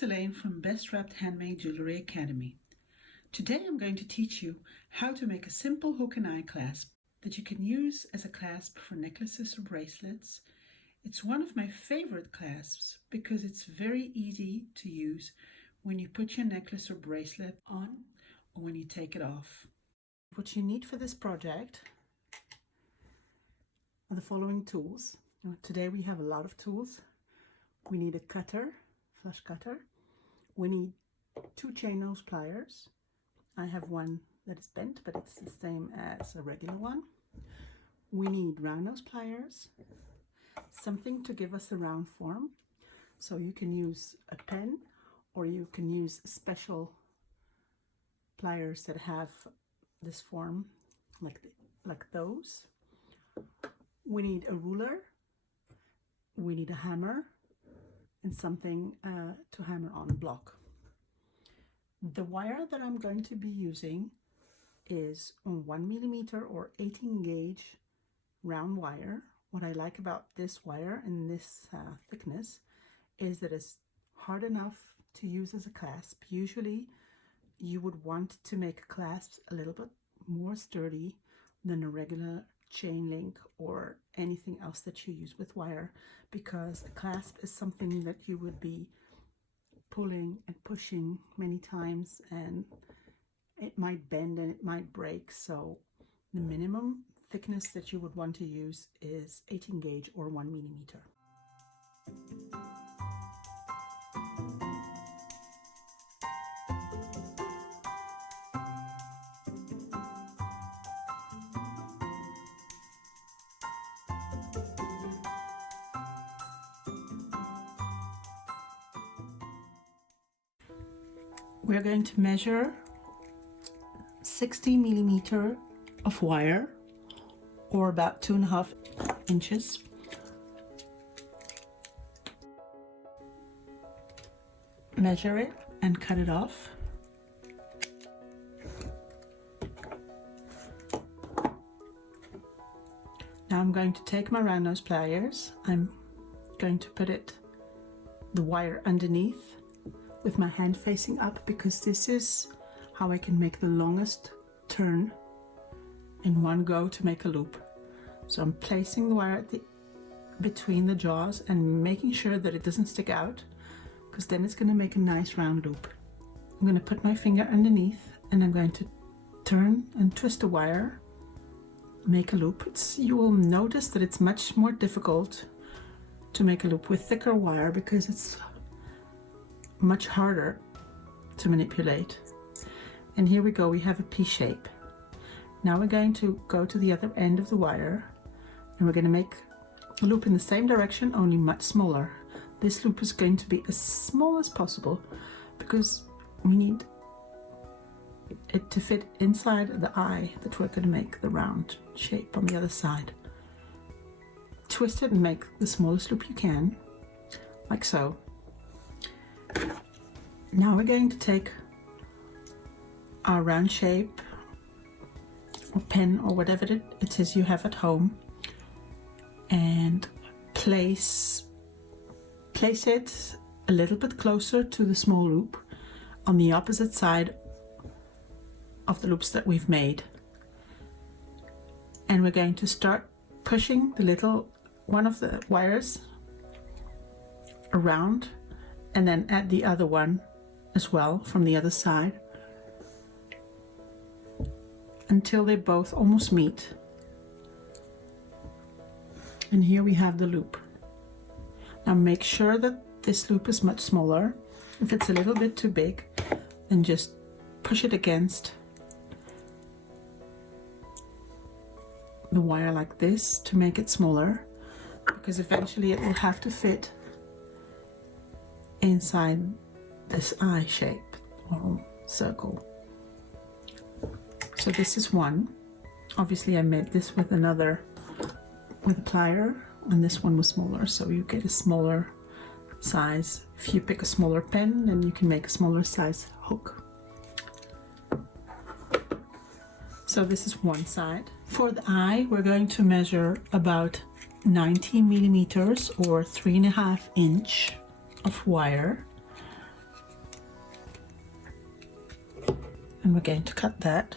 is Elaine from Wrapped Handmade Jewelry Academy. Today I'm going to teach you how to make a simple hook and eye clasp that you can use as a clasp for necklaces or bracelets. It's one of my favorite clasps because it's very easy to use when you put your necklace or bracelet on or when you take it off. What you need for this project are the following tools. Now, today we have a lot of tools. We need a cutter, flush cutter. We need 2 chain nose pliers. I have one that is bent, but it's the same as a regular one. We need round nose pliers, something to give us a round form. So you can use a pen or you can use special pliers that have this form like those. We need a ruler. We need a hammer and something to hammer on a block. The wire that I'm going to be using is on 1mm or 18 gauge round wire. What I like about this wire and this thickness is that it's hard enough to use as a clasp. Usually you would want to make clasps a little bit more sturdy than a regular chain link or anything else that you use with wire, because a clasp is something that you would be pulling and pushing many times and it might bend and it might break. So the minimum thickness that you would want to use is 18 gauge or 1mm. We're going to measure 60mm of wire, or about 2.5 inches. Measure it and cut it off. Now I'm going to take my round nose pliers. I'm going to put the wire underneath with my hand facing up, because this is how I can make the longest turn in one go to make a loop. So I'm placing the wire between the jaws and making sure that it doesn't stick out, because then it's going to make a nice round loop. I'm going to put my finger underneath and I'm going to turn and twist the wire, make a loop. You will notice that it's much more difficult to make a loop with thicker wire because it's much harder to manipulate. And here we go, we have a P shape. Now we're going to go to the other end of the wire and we're going to make a loop in the same direction, only much smaller. This loop is going to be as small as possible because we need it to fit inside the eye that we're going to make the round shape on the other side. Twist it and make the smallest loop you can, like so. Now we're going to take our round shape or pen or whatever it is you have at home and place it a little bit closer to the small loop on the opposite side of the loops that we've made. And we're going to start pushing the little one of the wires around and then add the other one as well from the other side until they both almost meet. And here we have the loop. Now make sure that this loop is much smaller. If it's a little bit too big, then just push it against the wire like this to make it smaller, because eventually it will have to fit inside this eye shape or circle. So this is one. Obviously I made this with a plier, and this one was smaller, so you get a smaller size. If you pick a smaller pen, then you can make a smaller size hook. So this is one side. For the eye, we're going to measure about 90mm or 3.5 inch of wire. and we're going to cut that.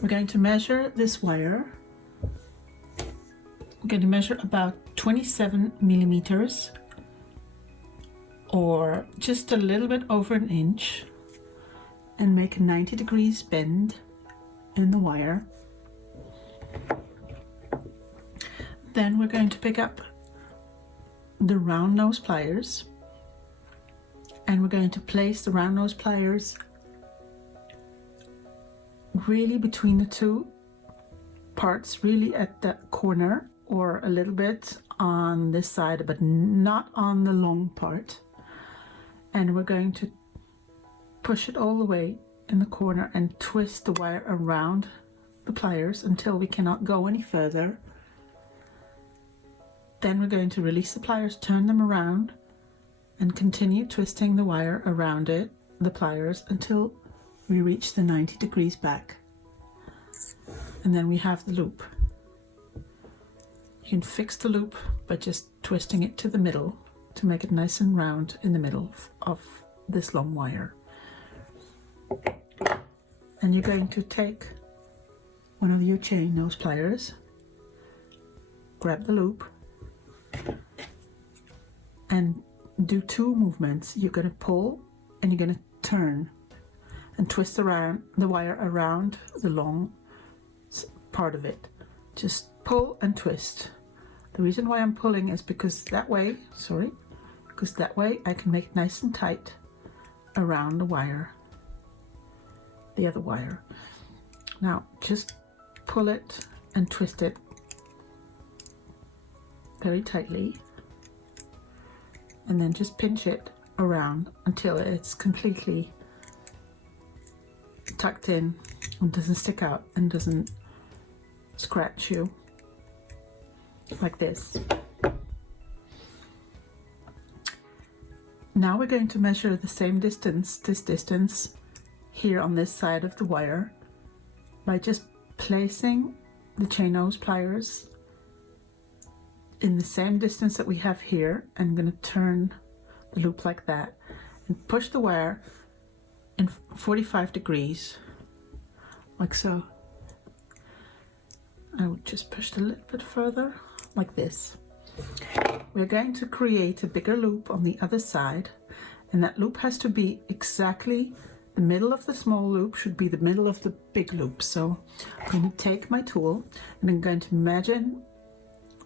We're going to measure this wire. We're going to measure about 27 millimeters, or just a little bit over an inch, and make a 90 degrees bend in the wire. Then we're going to pick up the round nose pliers, and we're going to place the round nose pliers really between the two parts, really at the corner, or a little bit on this side, but not on the long part. And we're going to push it all the way in the corner and twist the wire around the pliers until we cannot go any further. Then we're going to release the pliers, turn them around, and continue twisting the wire around the pliers until we reach the 90 degrees back. And then we have the loop. You can fix the loop by just twisting it to the middle to make it nice and round in the middle of this long wire. And you're going to take one of your chain nose pliers, grab the loop, and do two movements. You're going to pull and you're going to turn and twist around the wire around the long part of it. Just pull and twist. The reason why I'm pulling is because that way I can make it nice and tight around the wire, the other wire. Now just pull it and twist it very tightly, and then just pinch it around until it's completely tucked in and doesn't stick out and doesn't scratch you, like this. Now we're going to measure the same distance, this distance here on this side of the wire, by just placing the chain nose pliers in the same distance that we have here. I'm going to turn the loop like that and push the wire in 45 degrees, like so. I would just push it a little bit further, like this. We're going to create a bigger loop on the other side, and that loop has to be exactly the middle of the small loop, should be the middle of the big loop. So I'm going to take my tool and I'm going to imagine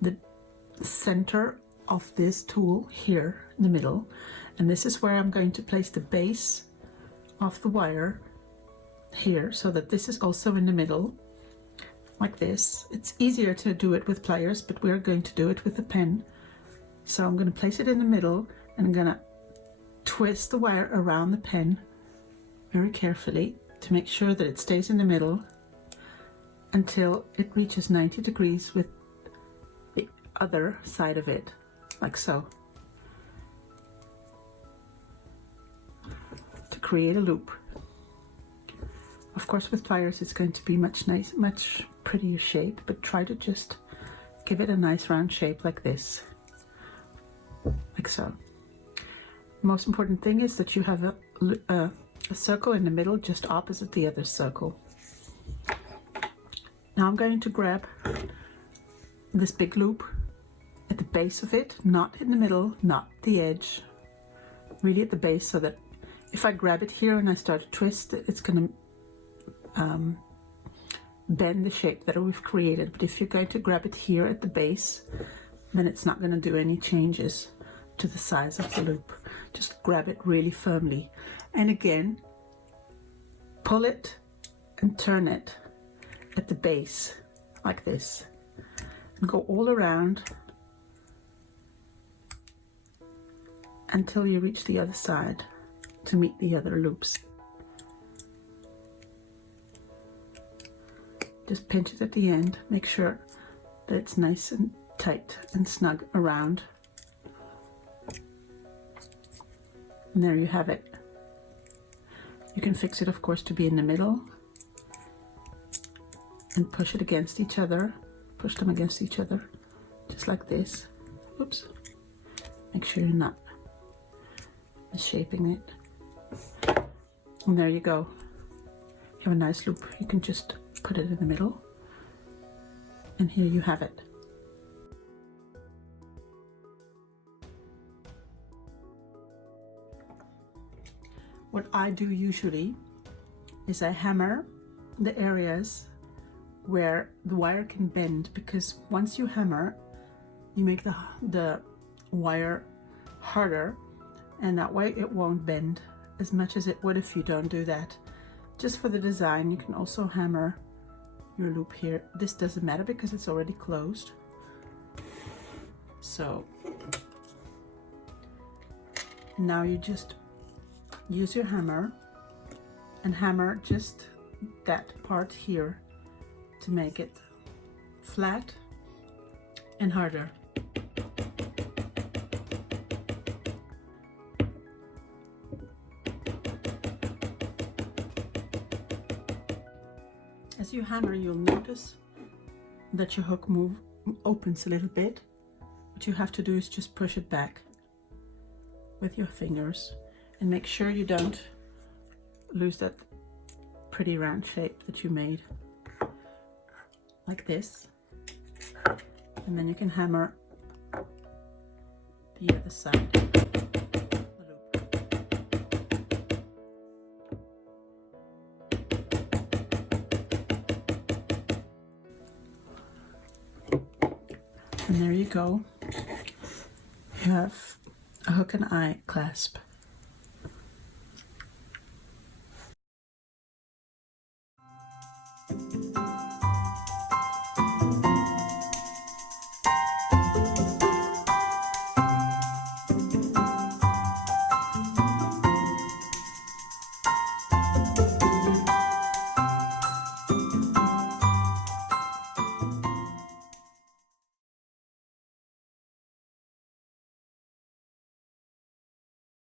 the center of this tool here in the middle, and this is where I'm going to place the base of the wire here, so that this is also in the middle, like this. It's easier to do it with pliers, but we're going to do it with a pen. So I'm going to place it in the middle, and I'm going to twist the wire around the pen very carefully to make sure that it stays in the middle until it reaches 90 degrees with the other side of it, like so, to create a loop. Of course, with pliers it's going to be much prettier shape, but try to just give it a nice round shape like this, like so. Most important thing is that you have a circle in the middle just opposite the other circle. Now I'm going to grab this big loop at the base of it, not in the middle, not the edge, really at the base, so that if I grab it here and I start to twist, it's going to bend the shape that we've created. But if you're going to grab it here at the base, then it's not going to do any changes to the size of the loop. Just grab it really firmly, and again pull it and turn it at the base like this, and go all around until you reach the other side to meet the other loops. Just pinch it at the end, make sure that it's nice and tight and snug around. And there you have it. You can fix it, of course, to be in the middle and push it against each other, push them against each other, just like this. Oops. Make sure you're not missshaping it. And there you go. You have a nice loop. You can just put it in the middle. And here you have it. What I do usually is I hammer the areas where the wire can bend, because once you hammer, you make the wire harder, and that way it won't bend as much as it would if you don't do that. Just for the design, you can also hammer your loop here. This doesn't matter because it's already closed. So now you just use your hammer and hammer just that part here to make it flat and harder. As you hammer, you'll notice that your hook opens a little bit. What you have to do is just push it back with your fingers and make sure you don't lose that pretty round shape that you made, like this. And then you can hammer the other side. And there you go. You have a hook and eye clasp.